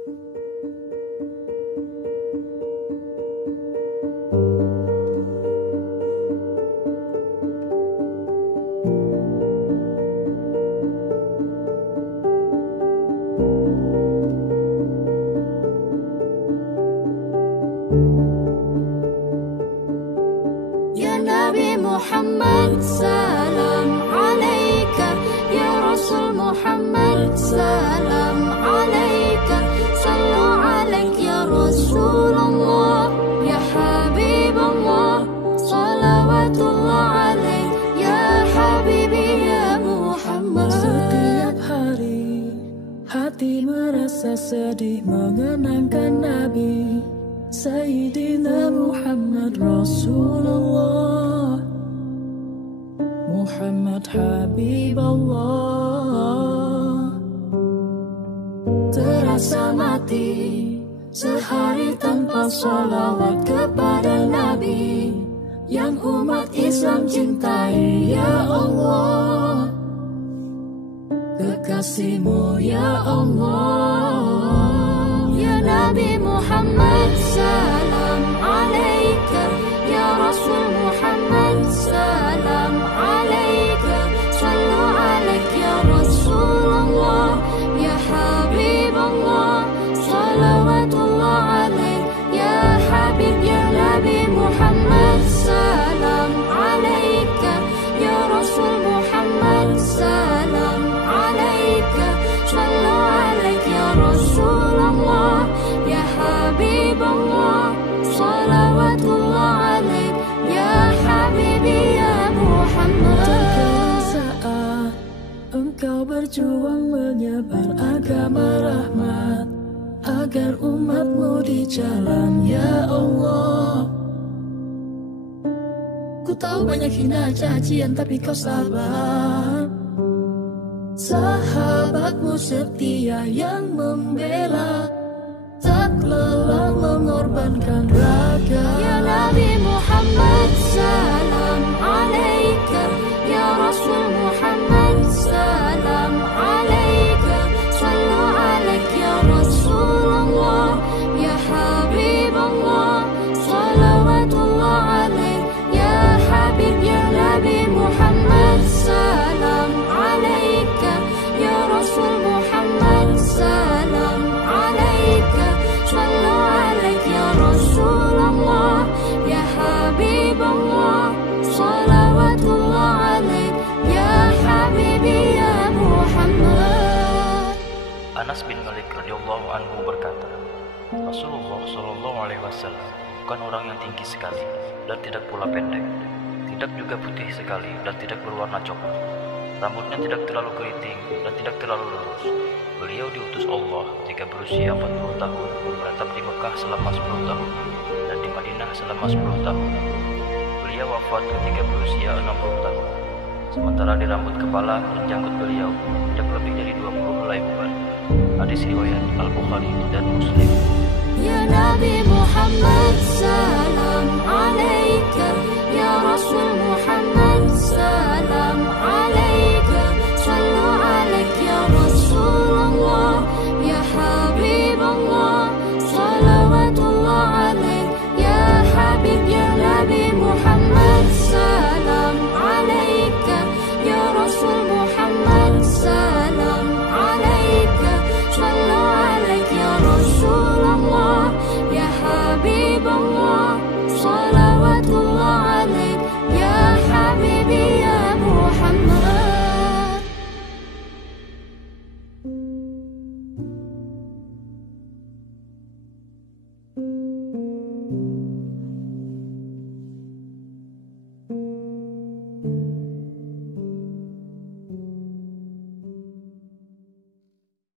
Ya Nabi Muhammad, salam alaika. Ya Rasul Muhammad, salam alaika. Sallu alaik ya Rasulullah, ya Habibullah. Salawatullah alaik ya Habibi ya Muhammad. Setiap hari hati merasa sedih mengenangkan Nabi Sayyidina Muhammad Rasulullah, Muhammad Habibullah. Terasa mati sehari tanpa sholawat kepada Nabi yang umat Islam cintai, ya Allah. Kekasihmu ya Allah. Ya Nabi Muhammad, salam alaika. Ya Rasul Muhammad, salam alaika. Sallu alaik ya Rasulullah, ya Habibullah. Salawatullah alaik ya Habib. Ya Nabi Muhammad, salam alaika. Ya Rasul Muhammad, salam alaika. Sallu alaik ya Rasulullah, ya Habibullah. Salawatullah alaik ya Habibi ya Muhammad. Terkadang saat engkau berjuang menyebar agama rahmat agar umatmu di jalan, ya Allah. Ku tahu banyak hina cacian tapi kau sabar. Sahabatmu setia yang membela, tak lelah mengorbankan raga. Ya Nabi Muhammad, salam alaika. Ya Rasul Muhammad, salam alaika. Sallu alaik ya Rasulullah, ya Habibullah. Salawatullah alaik ya Habib. Ya Nabi Muhammad, salam alaika. Ya Rasul Muhammad, salam alaika. Sallu alaik ya Rasulullah, ya Habibullah. Salawatullah alaik ya Habibi ya Muhammad. Anas bin Malik radhiyallahu anhu berkata, Rasulullah Shallallahu alaihi wasallam bukan orang yang tinggi sekali dan tidak pula pendek, tidak juga putih sekali dan tidak berwarna coklat. Rambutnya tidak terlalu keriting dan tidak terlalu lurus. Beliau diutus Allah ketika berusia 40 tahun, menetap di Mekah selama 10 tahun dan di Madinah selama 10 tahun. Beliau wafat ketika berusia 60 tahun. Sementara di rambut kepala dan janggut beliau tidak lebih dari 20 helai beban. Hadis riwayat Al-Bukhari dan Muslim. Ya Nabi Muhammad, salam alaika. Ya Rasul